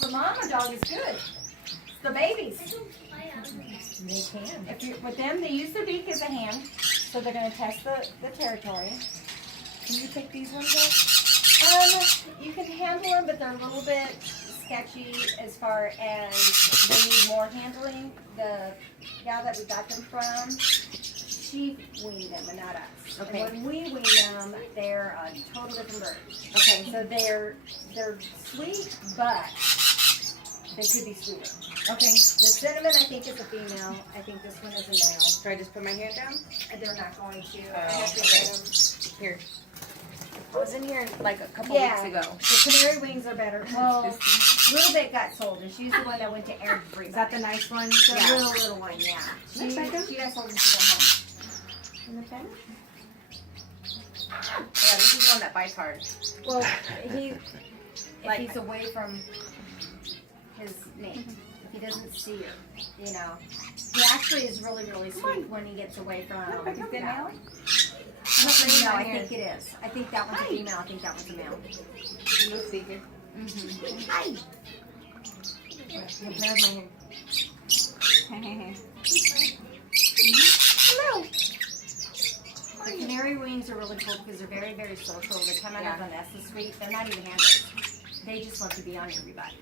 The mama dog is good. The babies. They can. If you with them, they use their beak as a hand, so they're going to test the territory. Can you pick these ones up? You can handle them, but they're a little bit sketchy as far as they need more handling. The gal that we got them from, she weaned them and not us. Okay. And when we wean them, they're a total different bird. Okay. So they're sweet, but they could be sweeter. Okay. The cinnamon, I think, is a female. I think this one is a male. Should I just put my hand down? They're not going to. Oh, I have to okay. get them. Here. I was in here like a couple Yeah. weeks ago. The canary wings are better. Well, Little Bit got sold, and she's the one that went to everybody. Is that the nice one? The Yeah. little one, yeah. She Looks like them. got sold and she went home. In the pen? Yeah, this is one that bites hard. Well, if Like- he's away from his mate, if he doesn't see her, you know. He actually is really, really sweet when he gets away from Look, I got the male. No, I think it is. I think that one's a female. I think that one's a male. You'll see here. Hi. There's my hand. Hello. The canary wings are really cool because they're very, very social. They come out of the nest so sweet. They're not even handlers. They just love to be on everybody.